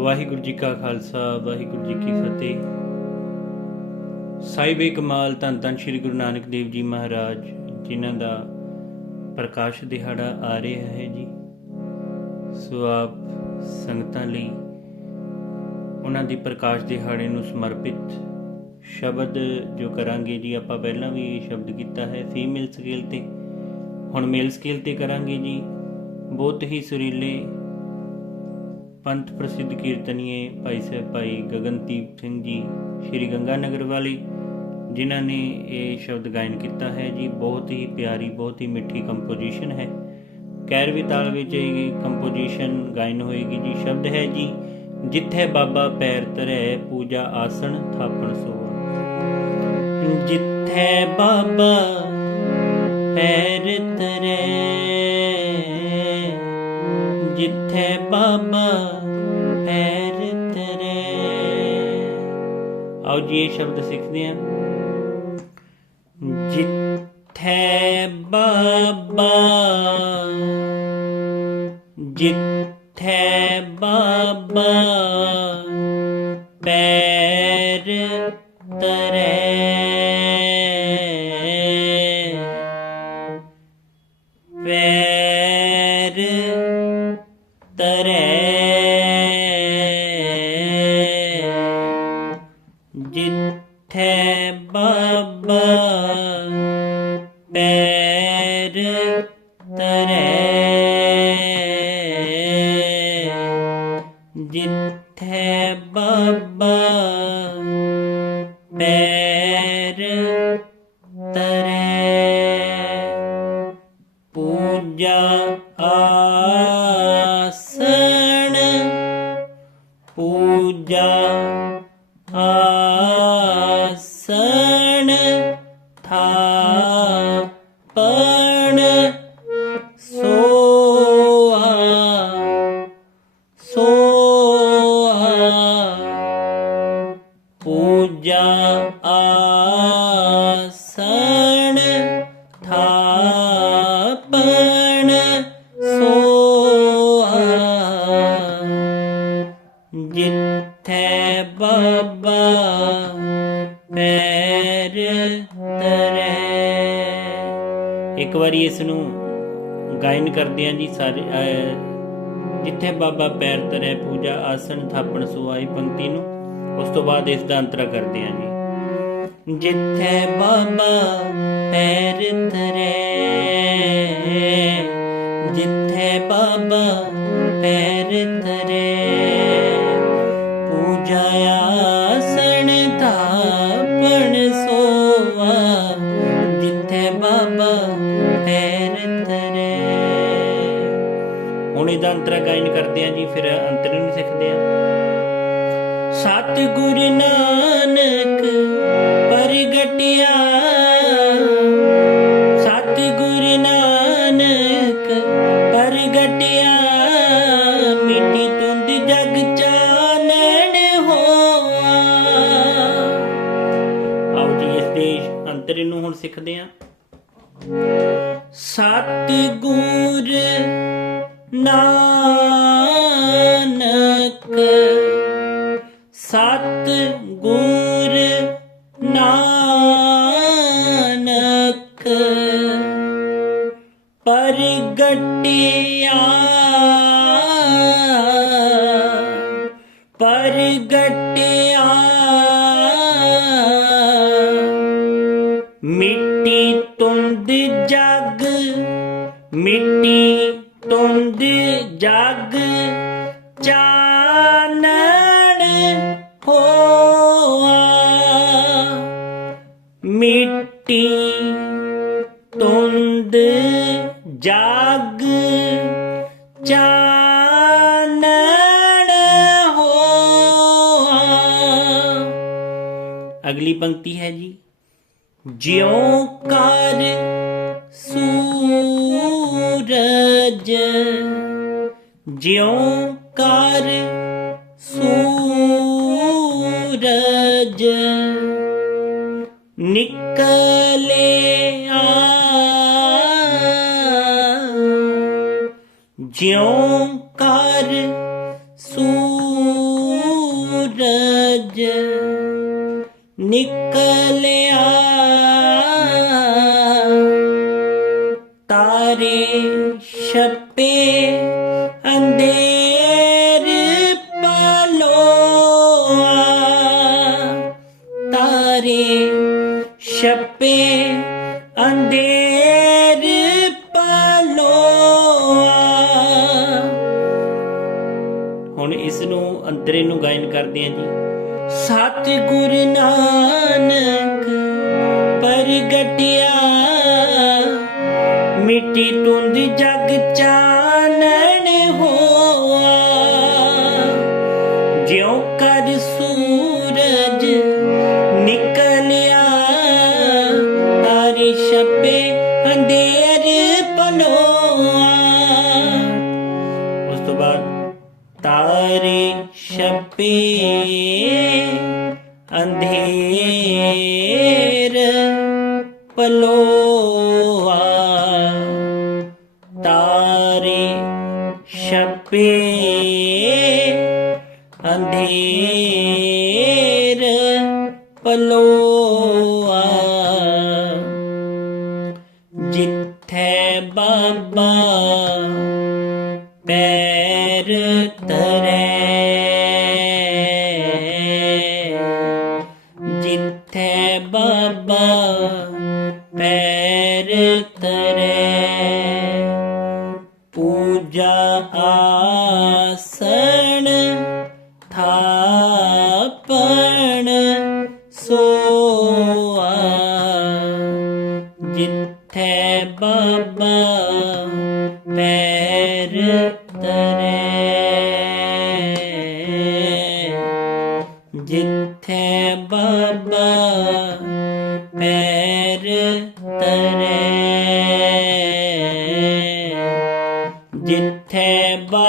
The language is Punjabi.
ਵਾਹਿਗੁਰੂ ਜੀ ਕਾ ਖਾਲਸਾ, ਵਾਹਿਗੁਰੂ ਜੀ ਕੀ ਫਤਿਹ। ਸਾਹਿਬੇ ਕਮਾਲ ਧੰਨ ਧੰਨ ਸ੍ਰੀ ਗੁਰੂ ਨਾਨਕ ਦੇਵ ਜੀ ਮਹਾਰਾਜ, ਜਿਨ੍ਹਾਂ ਦਾ ਪ੍ਰਕਾਸ਼ ਦਿਹਾੜਾ ਆ ਰਿਹਾ ਹੈ ਜੀ। ਸੋ ਆਪ ਸੰਗਤਾਂ ਲਈ ਉਹਨਾਂ ਦੀ ਪ੍ਰਕਾਸ਼ ਦਿਹਾੜੇ ਨੂੰ ਸਮਰਪਿਤ ਸ਼ਬਦ ਜੋ ਕਰਾਂਗੇ ਜੀ, ਆਪਾਂ ਪਹਿਲਾਂ ਵੀ ਇਹ ਸ਼ਬਦ ਕੀਤਾ ਹੈ, ਫੀਮੇਲ ਸਕੇਲ ਤੇ। ਹੁਣ ਮੇਲ ਸਕੇਲ ਤੇ ਕਰਾਂਗੇ ਜੀ। ਬਹੁਤ ਹੀ ਸੁਰੀਲੇ ਪੰਥ ਪ੍ਰਸਿੱਧ ਕੀਰਤਨੀਏ ਭਾਈ ਸਾਹਿਬ ਭਾਈ ਗਗਨਦੀਪ ਸਿੰਘ ਜੀ, ਸ਼੍ਰੀ ਗੰਗਾ ਨਗਰ ਵਾਲੇ, ਜਿਨ੍ਹਾਂ ਨੇ ਇਹ ਸ਼ਬਦ ਗਾਇਨ ਕੀਤਾ ਹੈ। ਜੀ, ਬਹੁਤ ਹੀ ਪਿਆਰੀ, ਬਹੁਤ ਹੀ ਮਿੱਠੀ ਕੰਪੋਜੀਸ਼ਨ ਹੈ। ਕੈਰਵੀ ਤਾਲ ਵਿੱਚ ਇਹ ਕੰਪੋਜੀਸ਼ਨ ਗਾਇਨ ਹੋਏਗੀ ਜੀ। ਸ਼ਬਦ ਹੈ ਜੀ, ਜਿੱਥੇ ਬਾਬਾ ਪੈਰ ਧਰੈ, ਪੂਜਾ ਆਸਣ, ਥਾਪਣ ਸੋਆ। ਜਿੱਥੇ ਬਾਬਾ ਪੈਰ ਧਰੈ, ਜਿੱਥੇ ਬਾਬਾ ਆਓ ਜੀ ਇਹ ਸ਼ਬਦ ਸਿੱਖਦੇ ਹਾਂ। ਜਿੱਥੇ ਬਾਬਾ ਪੈਰ ਤਰੇ ਜਿੱਥੇ ਬਾਬਾ ਪੈਰ ਤਰੇ ਪੂਜਾ ਆਸਣ ਥਾਪਣ ਸੋਆ ਜਿੱਥੇ ਬਾਬਾ ਪੈਰ ਧਰੈ। ਇੱਕ ਵਾਰੀ ਇਸ ਨੂੰ ਗਾਇਨ ਕਰਦੇ ਆਂ ਜੀ ਸਾਰੇ ਅਹ, ਜਿੱਥੇ ਬਾਬਾ ਪੈਰ ਧਰੈ ਪੂਜਾ ਆਸਣ ਥਾਪਣ ਸੁਆਈ ਪੰਕਤੀ ਨੂੰ। ਉਸ ਤੋਂ ਬਾਅਦ ਇਸ ਦਾ ਅੰਤਰਾ ਕਰਦੇ ਆਂ ਜੀ। ਜਿੱਥੇ ਬਾਬਾ ਪੈਰ ਧਰੈ, ਜਿੱਥੇ ਬਾਬਾ ਪੈਰ ਧਰੈ, ਪੂਜਾ ਆਸਣ ਥਾਪਣ ਸੋਵਾ, ਜਿੱਥੇ ਬਾਬਾ ਪੈਰ ਧਰੈ। ਹੁਣ ਇਹਦਾ ਅੰਤਰਾ ਗਾਇਨ ਕਰਦੇ ਆਂ ਜੀ, ਫਿਰ ਅੰਤਰ ਨੂੰ ਸਿੱਖਦੇ ਆਂ ਸਤ ਗੁਰ ਨਾਨਕ ਪ੍ਰਗਟਿਆ। ਸਤ ਗੁਰ ਨਾਨਕ ਪ੍ਰਗਟਿਆ। ਮਿੱਟੀ ਤੁੰਦ ਜਗ ਚਾਨਣ ਹੋਆ। ਆਓ ਜੀ, ਇਸ ਦੇ ਅੰਤਰ ਨੂੰ ਹੁਣ ਸਿੱਖਦੇ ਆਂ ਸਤ ਗੁਰ ਨਾਨਕ ਗਟਿਆ ਪਰਗਟਿਆ ਪਰਗਟਿਆ ਮਿੱਟੀ ਤੁੰਦ ਜਗ ਮਿੱਟੀ ਤੁੰਦ ਜਗ ਚਾਨਣ ਹੋਆ। ਮਿੱਟੀ ਤੁੰਦ ਜਗ ਚਾਨਣ ਹੋਆ। ਅਗਲੀ ਪੰਕਤੀ ਹੈ ਜੀ ਜਿਉ ਕਰ ਸੂਰਜ ਜਿਉ ਕਰ ਸੂਰਜ। ਨਿਕਲੇ ਜਿਉਂ ਕਰ ਸੂਰਜ ਨਿਕਲਿਆ ਤਾਰੇ ਛਪੇ ਅੰਧੇਰ ਪਲੋਆ ਤਾਰੇ ਛਪੇ ਅੰਧੇਰ ਨੂੰ ਅੰਤਰੇ ਗਾਇਨ ਕਰਦੇ ਹਾਂ ਜੀ। ਸਤ ਗੁਰ ਨਾਨਕ, ਪ੍ਰਗਟਿਆ, ਮਿੱਟੀ ਤੁੰਦ ਜਗ ਚਾਨਣ ਹੋਆ। ਜਿਉ ਕਰ ਸੂਰਜ ਨਿਕਲਿਆ ਛਪੇ ਅੰਧੇਰ ਪਲੋਆ ਤਾਰੇ ਛਪੇ ਅੰਧੇਰ ਪਲੋਆ ਜਿੱਥੇ ਬਾਬਾ ਪੈਰ ਤਰੇ ਆਸਣ ਥਾਪਣ ਸੋਆ ਜਿੱਥੇ ਬਾਬਾ ਪੈਰ ਜਿੱਥੇ ਬਾਬਾ